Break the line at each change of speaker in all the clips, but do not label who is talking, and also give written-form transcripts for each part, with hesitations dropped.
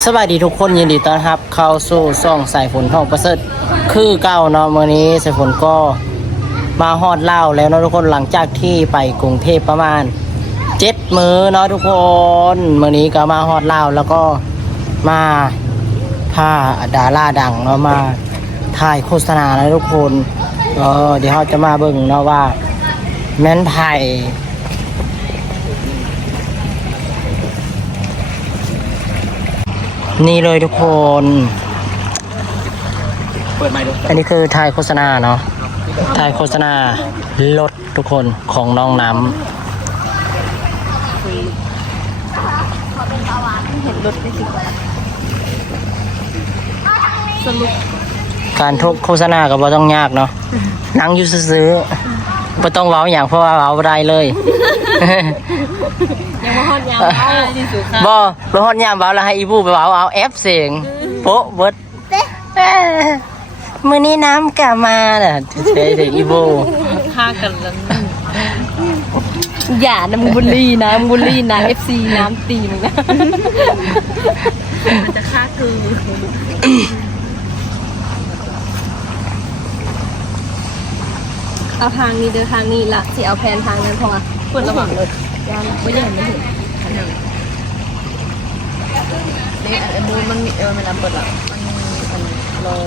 สวัสดีทุกคนยินดีต้อนรับเข้าสู่ช่องสายฝนห้องประเสริฐคือเก่าเนาะมื้อนี้สายฝนก็มาฮอดลาวแล้วเนาะทุกคนหลังจากที่ไปกรุงเทพประมาณ7 มื้อเนาะทุกคนมื้อนี้ก็มาฮอดลาวแล้วก็มาพาดาราดังเนาะมาถ่ายโฆษณาแล้วทุกคนเดี๋ยวเราจะมาเบิ่งเนาะว่าแม่นไผนี่เลยทุกคนอันนี้คือถ่ายโฆษณาเนาะถ่ายโฆษณารถทุกคนของน้องน้ำเห็นรถได้สิสรุปการทุกโฆษณาก็บ่ต้องยากเนาะนั่งอยู่ซื้อๆบ่ต้องเว้าอย่างเพราะว่าเว้าบ่ได้เลย
ยังมาฮอดยามเว้าที่สุดค่ะ
บ่ฮอดยามเว้าแล้วให้อีบูไปเว้าเอาแอปเสียงโป๊ะเบิดมื้อนี้น้ำกลับมาน่ะเฉยๆอีบู
ฆ่ากันแล้วอย่านะมึงบุลลี่นะ FC น้ำตีมึงนะมันจะฆ่าคือเอาทางนี้เดินทางนี้ละสิเอาแผนทางนั้นพอเปิดระหว่างรถย่านไม่ยังไม่ถึงนี่ดูมันมีมันน้ำเปิดละมันรอ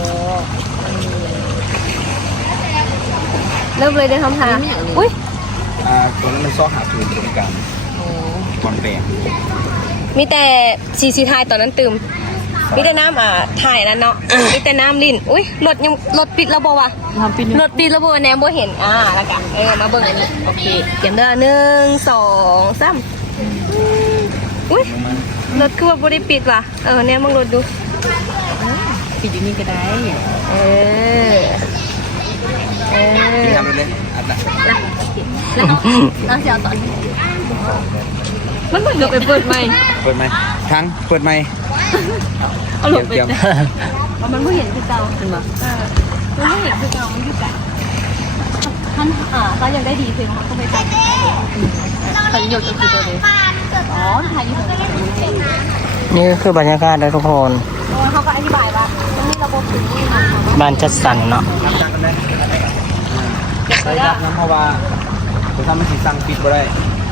เริ่มเลยเดินทำทางอุ้ย
ตรงนั้นมันซ้อหาสูตรตรงกลางก่อนแปลง
มีแต่สีทายตอนนั้นตื่มมีแต่น้ำถ่ายนั่นเนาะมีแต่น้ำลิ้นอุ้ยรถปิดระบบว่ะรถปิดระบบแนมบ่เห็นแล้วกันมาเบิ่งอันนี้โอเคเตรียมเด้อ1 2 3อุ้ยรถคือว่าบ่ได้ปิดว่ะแนมมึงรถดูปิดอยู่นี่ก็ได้
ทำเลยอัดละ
แล้วเอาเสียวตอนมันเหมือนกับไปเปิดไหม
ทั้งเปิดไหม
เอาหลบไปมันไม่เห็นคือเก่าเห็นไหมมันไม่เห็นคือเก่ามันอยู่ไกลท่านเขายังได้ดีเพลงเขาก็ไปทำเขาหยดก็คือตัวเดียวถ่ายอยู่ตรงนี้
นี่คือบรรยากาศนะทุกคน
เขาก็อธิบายว่ามันมีระบบถึงนี่นะ
บ้านจัดสรรเนาะ
ใช่ครับน้ำเพราะว่าถ้ามันสีสั่งปิดบ่ได้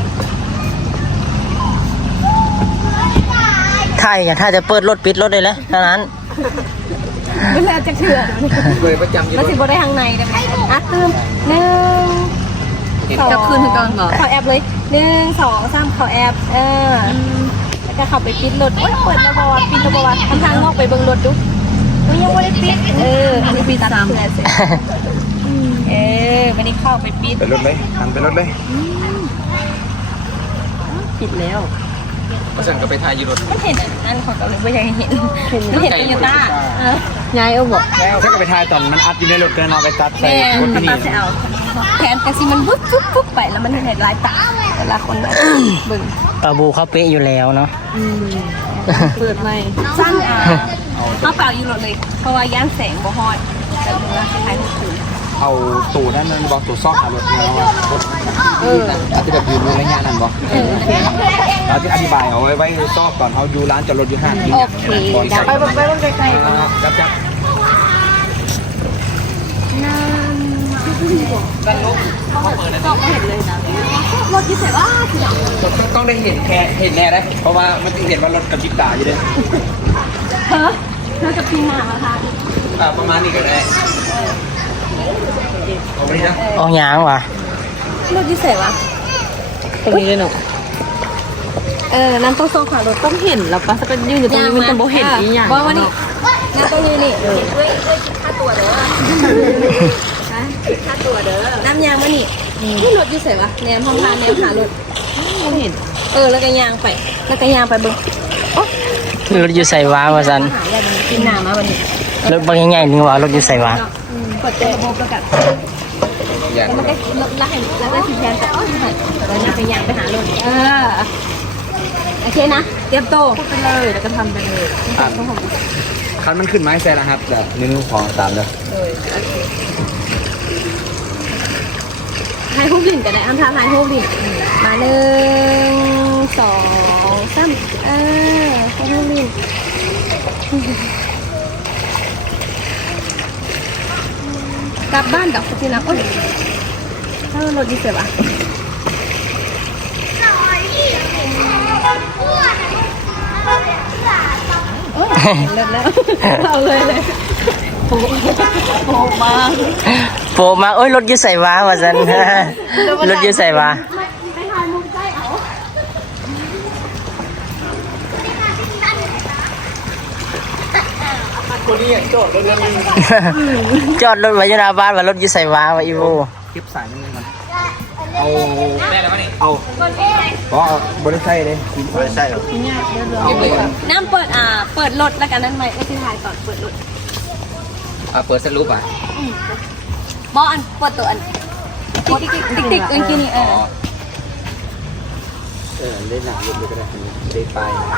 ถ้าจะเปิดรถปิดรถเลยแล้วเท่านั้น
เวลาจะเถื่อน
เลยประจำ
แล้วสิบ่ได้ทางในได้ไหมตื่ม1 2จะคืนถึงก่อนเหรอเขาแอปเลย1 2 3เขาแอปแล้วก็เข้าไปปิดรถเปิดระบบปิดระบบทางนอกไปเบิ่งรถดูยังไม่ได้ปิดอันนี้ปิดซ้ำไม่ได้เข้าไปปิด
ไปรถเลยหันไปรถเลย
ปิดแล้ว
ประสันก็ไปถ่ายอยู่รถ
มันเห็นอันของเราเลยไม่ใช่เห็นมันเห็นโตโยต้าย้ายเอาบอก
แล้วถ้าก็ไปถ่ายตอนมันอัดอยู่ในรถกันเอาไปตัดใส่รถที่นี่
แทนกระซิมันปุ๊บไปแล้วมันเห็นลายตาเวลาคนบึ้ง
ปลาบูเขาเป๊ะอยู่แล้วเนาะ
เปิดไม่สั้นเขาเปล่าอยู่รถเลยเพราะว่าย่านแสงบ่ฮอดแต่เวลาใช้ทุกคืน
เอาตู่นั่นมันบอกตู่ซอกหารถแล้วอาจจะแบบยืนในระยะนั้นบอกเราจะอธิบายเอาไว้ซอกก่อนเขาอยู่ร้านจอดรถอยู่ห้างที่
โอเคไปไกลๆ
ครับ
กันลบต้องเห็นเลยนะรถที่ใส่ว่า
ต้องได้เห็นแค่เห็นแน่ได้เพราะว่ามันจะเห็นว่ารถกับจิ๊กตาอยู่ด้วย
เราจะพิมพ์มาค่ะ
ประมาณนี้ก็ได้เอาไปนะ
เอาหยางวะ
รถที่ใส่วะตรงนี้เลยเนาะนั่นต้องส่งขวารถต้องเห็นแล้วปะจะเป็นยืนอยู่ตรงนี้มันจะโบเห็นอีกอย่างว่าวันนี้งั้นต้องยืนนี่ด้วยค่าตัวเด้อค่าตัวเด้อน้ำยางมานี่รถที่ใส่วะแนมห้องพาแนมหารถไม่เห็นแล้วก็ยางไปเบิ้ง
รถอยู่ใส่ว้าว่าสัน
กินน้ำมาวันนี้
รถบางใหญ่ๆนึงว่ารถอยู่ใส่ว้า
เปิดระบบประกาศแล้วมันก็รักเห็นแล้วได้ทีแทนแต่แล้วน่าไปยางไปหารถโอเคนะเตรียมโตพูดไปเลยแล้วก็ทำไปเลย
คันมันขึ้นไม้แซ่นะครับแบบ1 2 3เลย
ให้ฮูบลินกันได้อันท้าทายฮูบลินมา1 2 3ให้ฮูบลินกลับบ้านกับพี่นะโอ้ยถ้ารถดีเสียบเลิกแล้วเอาเลยโผล่มา
โผล่มาโอ้ยรถยืดใส่ว้าว่าซันรถยืดใส่ว้าจอดรถไว้อยู่หน้าบ้านว่ารถยืดใส่ว้าว่าอีโว
คลิปสายมันเอาได้แล้วมั้ยเอาเพราะบริษัทเลยบริษัทเหรอ
น้ำเปิดรถแล้วกันนั่นไหมไอ้ที่ถ่ายตอนเปิดรถ
เปิดสรุปอ่ะ
บออันเปิดตัวอันติ๊กกิน
เล่นหนังลุกเลยก็ได้ได้ไป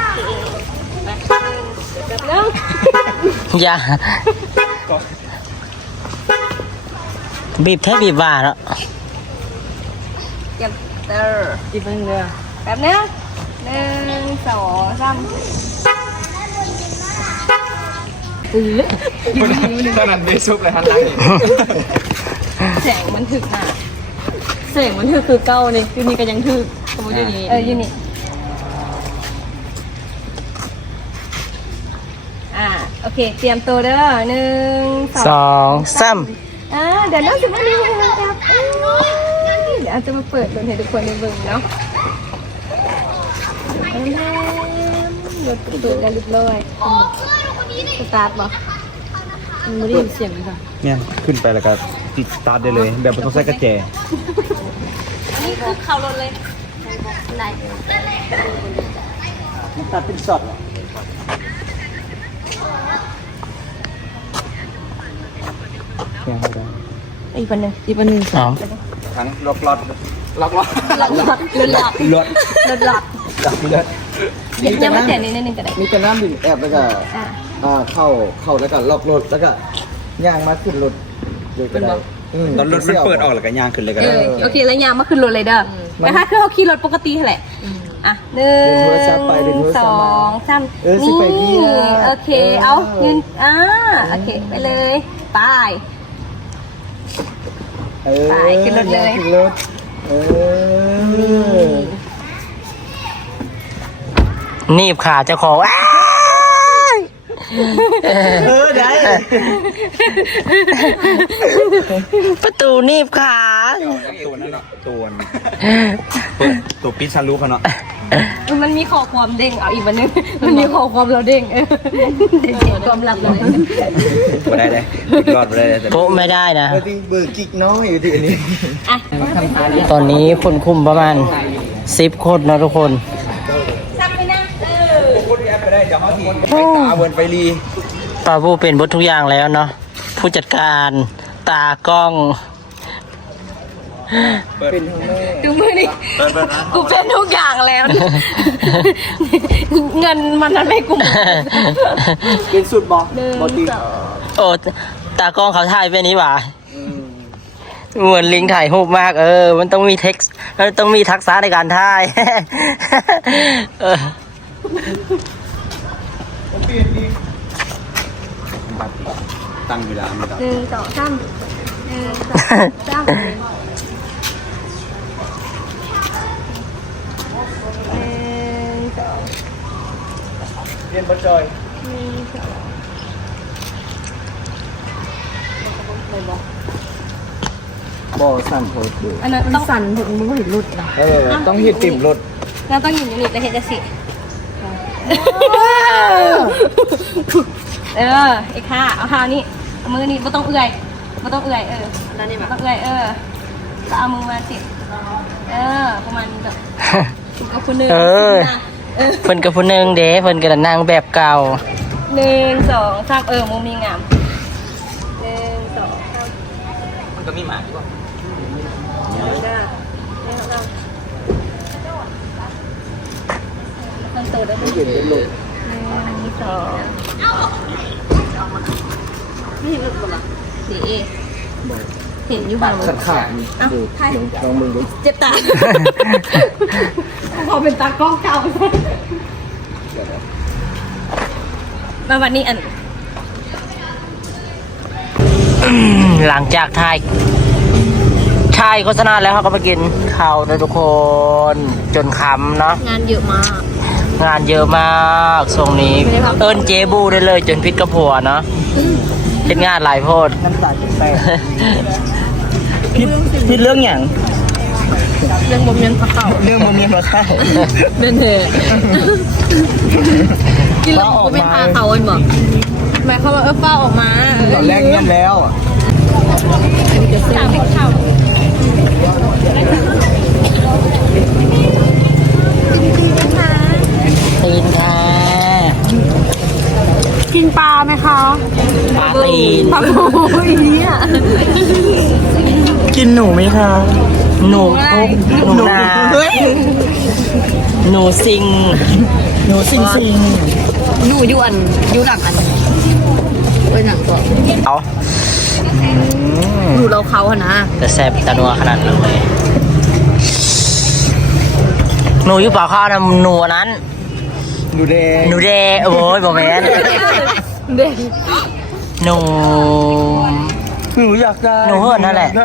อย่าบีบแท้บีบว่าเนาะ
เก็บเตอร์อีกนึงเดียวแบบนี้1 2 3
ขนาดเบซุกเลยฮันไลน์
แสงมันถึกอ่ะ
เสียงมันคือเก้านี่ยูนี่ก็ยังถือสมมติอยู่นี่
อยู่นี่โอเคเตรียมตัวเด้อ1
2 3
เดี๋ยวน้องจะมาดูครับเดี๋ยวอาจจะมาเปิดดูให้ทุกคนได้เบิ่งเนาะรถประตูแล้วเรียบร้อยสตาร์ทบ่
มันไม่ได้ยินเสียงเลยค่ะ
เนี่ยขึ้นไปแล้วก็ติดสตาร์ทได้เลยแบบไม่ต้องใส่กระแจ
อันนี้คือเข้ารถเลยได้
มันตัดเป็นช็อตเหรอ
ยังไม่ได้
อีกคนหนึ่ง
อีกวันหนึ่ง
อ๋อ
ทั้งล็อกรถ
หลอด
รถ
ยังไม่แต่นิดนึงก็ได้
มีแต่น้ำดื่มแอบแล้วก็เข้าแล้วก็ล็อกรถแล้วก็ย่างมาขึ้นรถเลยก็ได้
ตอนรถมันเปิดออกแล้วก็ย่างขึ้นเลยก็ได้
โอเคแล้วยางมาขึ้นรถเลยเด้อแต่ถ้าคือเขาขี่รถปกติแหละ1 2 3นี่โอเคเอายืนโอเคไปเลยไปขึ้นรถเลย
ขึ้นรถ
หนีบขาเจ้าของได้ ประตูหนีบขา
ตัวนั่นแหละตัวปิดซันรูฟเขาเนาะ
มันมีข้อความเด้งเอาอีกวันนึงมันมีข้อความเราเด้งเด้งความลับเลย
ไม่ได้เลยรอดไม่ได้แต่
โป๊ะไม่ได้นะ
เบอร์กิ๊กน้อยอยู่ที่อันนี้
ตอนนี้คนคุมประมาณ10 คนนะทุกคน
ซับไปนะ
พูดแอปไปได้เดี๋ยวเขาทีไปตาเวิร์นไปรี
ปาบูเป็นบททุกอย่างแล้วเนาะผู้จัดการตากล้อง
เป็นทั้งแม่
ดูมือนี่กูเป็นทุกอย่างแล้ว เงินมันนั้นไม่กู
เป็นสุดบอก
โอ้ตากล้องเขาถ่ายไปนี้หว่าเหมือนลิงถ่ายรูปมากมันต้องมีเท็กซ์มันต้องมีทักษะในการถ่าย
ตั้งเวลาไม่ได้
1 2 3
เรียนประจอยบ่สั่นโพดดู
อันนั้น
มัน
ต้อง
สั่นถึงมันก็เห็นรุดนะ
ต้องเห็ดติ่มรถ
เราต้องอยู่นี่ไปเห็นจะสิไอ้ข้าเอาข้าวนี่เอามือนี่ไม่ต้องเอื่อยไม่ต้องเอื่อยแล้วนี่ต้องเอื่อยก็เอามือมาติดประมาณนี้แบบกับคนนึง
เพิ่นกับผู้หนึงเด้เพิ่นกับนางแบบเก่า
1 2 3มุมมีงาม1 2 3
มันก็มีหมาด้วย
มันโตได้ไหม
เห็นเป็นรถ
1 2ไม่เห็นรถหรอดีเห็นอยู่บ้าง
ขาดนี่ดูลองมึงดู
เจ็บตาพอเป็นตากล้องเก่ามาวันนี้อัน
หลังจากถ่ายโฆษณาแล้วเขาก็มากินข้าวนะทุกคนจนค่ำเนาะ
งานเยอะมาก
งานเยอะมากทรงนี้
ไม่ได้พัก
เอิ้นเจบูได้เลยจนพิษกระผัวเนาะเป็นงานหลายโพด
น้ำตาแปลกพี่เรื่องอย่าง
เรื่องบ่มีเงินพักเข้า
เรื่องมันมีมาเข้า
นั่นเถอะกินแล้วบ่เป็นพาเขาอันบอกหมายความว่าป้าออกมา
ตอนแรกเงียบแล้ว
สามคนเข้า
ตีนค่ะ
กินปลาไหมคะ
ปลาตีน
ปลาโอ้ยเนี่ย
กินหนูไหมคะ
หนูคุกหนูนาหนูซิง
หนูซิงซิง
หนูอยู่หลังอันเอ้ยหนังตัว
เอา
หนูเราเขาอะนะ
แต่แซ่บตะนัวขนาดเลยหนูอยู่เปล่าข้าวนะหนูอันนั้น
หนูแดง
หนูเดโอ้ยบอแมน
เด็ก
หนู
หนูอยากได้
หนูเหินนั่นแหละ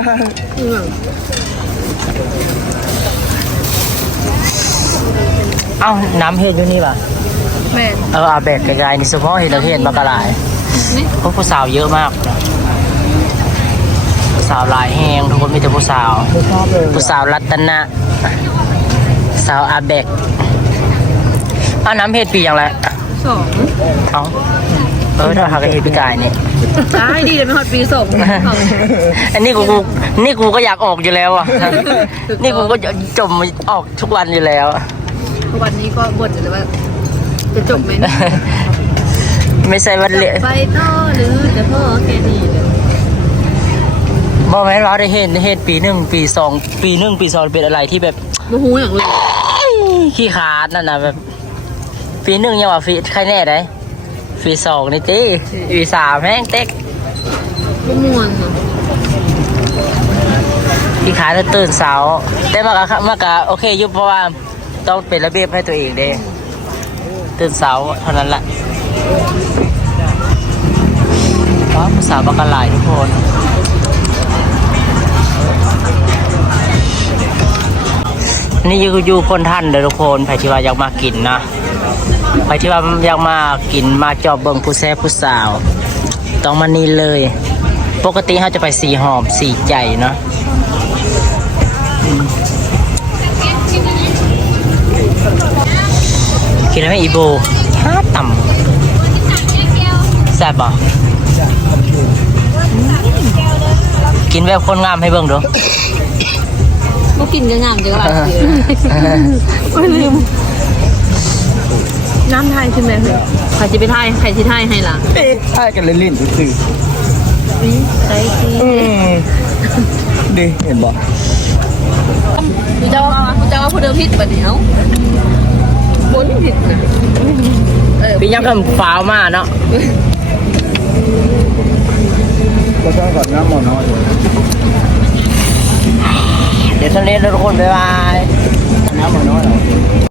เอ้าน้ำเห็ดอยู่นี่ป่ะ
แม่
อาแบกไกลๆนี่เฉพาะเห็ดเราเห็ดมากระหลายเพราะผู้สาวเยอะมากนะผู้สาวหลายแหงทุกคนมีแต่ผู้สาว
ไม่ชอบเลย
ผู้สาวรัตนะสาวอาแบกเอาน้ำเห็ดปีอย่างไร
2
เอาถ้าหากเห็ดปีกายนี่
ได้ดีเลยไม่ฮอดปี2
อันนี้กูก็อยากออกอยู่แล้วอ่ะ นี่กูก็จมออกทุกวันอยู่แล้ว
วันนี้ก็บ่นอยู่เลยว่าจะจบไหม
ไม่ใช่วันเละ
ไปต่อหรือจะพ่อแค่นี้เลย
บอกไหมเราได้เห็นปีหนึ่งปีสองเป็นอะไรที่แบบ
บ่ฮู้อย่างเลย
ขี้ขาดนั่นนะแบบปีหนึ่งยังว่าฟีใครแน่ได้ปีสองนี่ตีปีสามแม่งเต็ก
บ่ม่วนเนาะ
ขี้ขาดแล้วตื่นเช้าแต่มากะโอเคอยุบเพราะว่าต้องเป็นระเบียบให้ตัวเองเด้ตื่นเช้าเท่านั้นแหละว้าวภาษาบักกะหลายทุกคนนี่อยู่คนท่านเด้อทุกคนใครที่ว่าอยากมากินนะใครที่ว่าอยากมากินมาจอบเบิ่งผู้แซ่บผู้สาวต้องมานี่เลย ปกติเขาจะไปสีหอมสีใจเนาะกินได้ไหมอีโบฮ่าต่ำแซ่บป่ะกินแบบคนงามให้เบิ่งดู
บ่กินก็งามจังว่าโอ้ยลืมน้ำไทยใช่ไหมใครจะไปไทยใครที่ไทยให้ล่ะ
ใช่กันเล่นๆซื่อ
ใช่ที่
ดิเห็นบ่
เจ้าว่าผู้เดิมผิดบัดนี้เอ้าบนผิดนะ
พี่ยังคำฟ้าวมาเนาะ
ก็ต้องก่อนน้ำหมอน้อย
เดี๋ยวท่านเล่นทุกคนบ๊ายบาย
น้ำหมอน้อยเหรอ